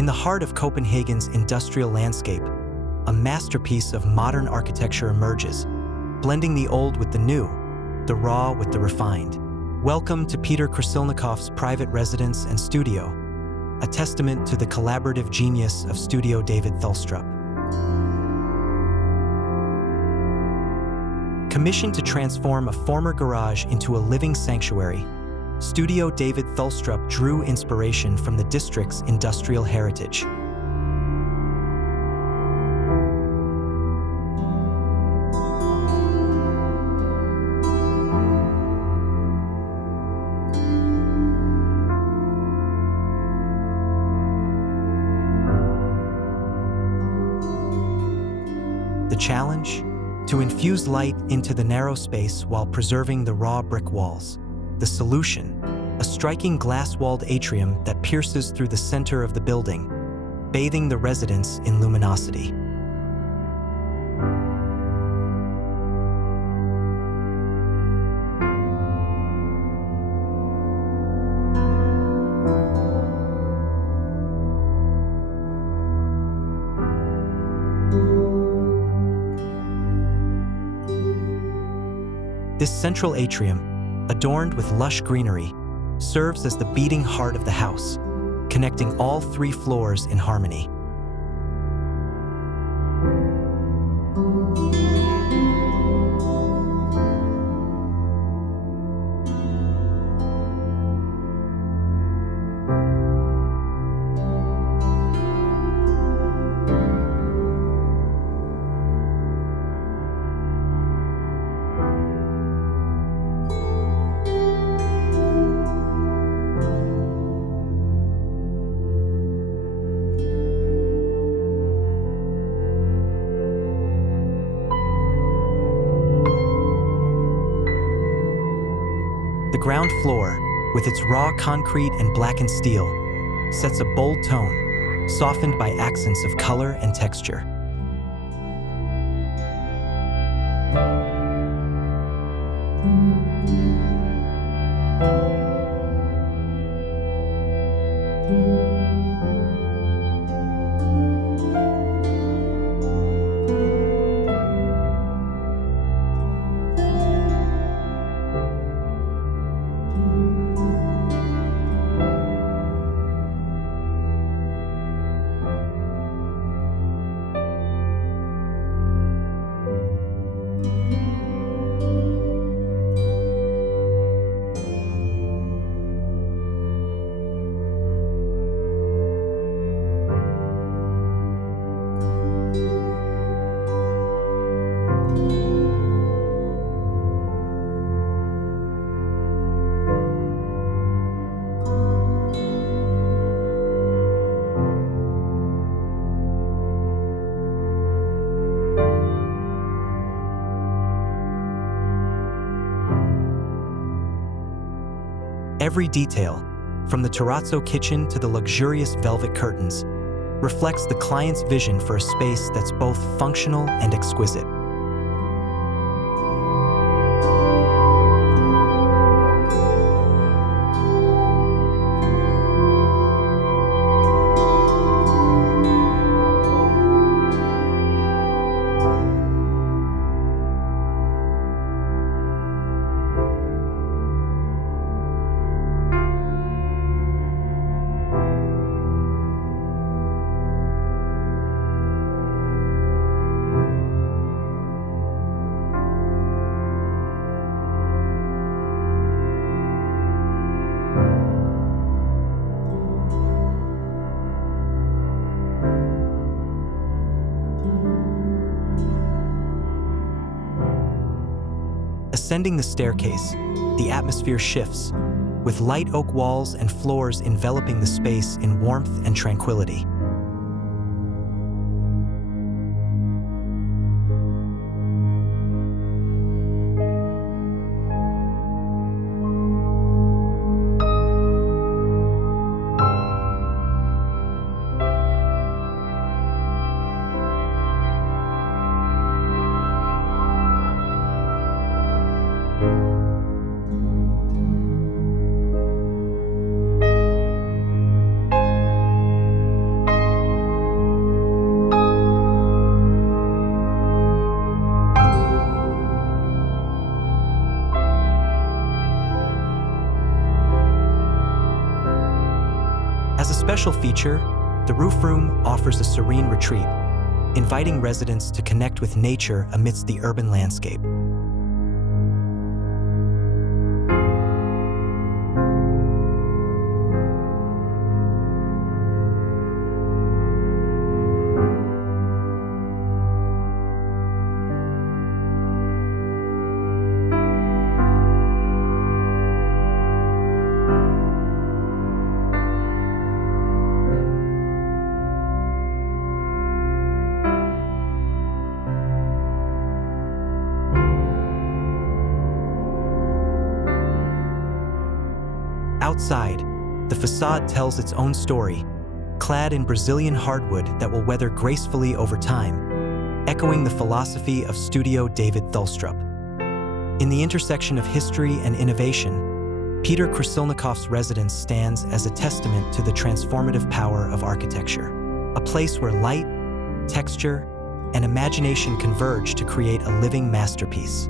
In the heart of Copenhagen's industrial landscape, a masterpiece of modern architecture emerges, blending the old with the new, the raw with the refined. Welcome to Peter Krasilnikoff's private residence and studio, a testament to the collaborative genius of Studio David Thulstrup. Commissioned to transform a former garage into a living sanctuary, Studio David Thulstrup drew inspiration from the district's industrial heritage. The challenge? To infuse light into the narrow space while preserving the raw brick walls. The solution? A striking glass-walled atrium that pierces through the center of the building, bathing the residents in luminosity. This central atrium, adorned with lush greenery, serves as the beating heart of the house, connecting all three floors in harmony. The ground floor, with its raw concrete and blackened steel, sets a bold tone, softened by accents of color and texture. Every detail, from the terrazzo kitchen to the luxurious velvet curtains, reflects the client's vision for a space that's both functional and exquisite. Ascending the staircase, the atmosphere shifts, with light oak walls and floors enveloping the space in warmth and tranquility. special feature, the roof room offers a serene retreat, inviting residents to connect with nature amidst the urban landscape. Outside, the facade tells its own story, clad in Brazilian hardwood that will weather gracefully over time, echoing the philosophy of Studio David Thulstrup. In the intersection of history and innovation, Peter Krasilnikoff's residence stands as a testament to the transformative power of architecture, a place where light, texture, and imagination converge to create a living masterpiece.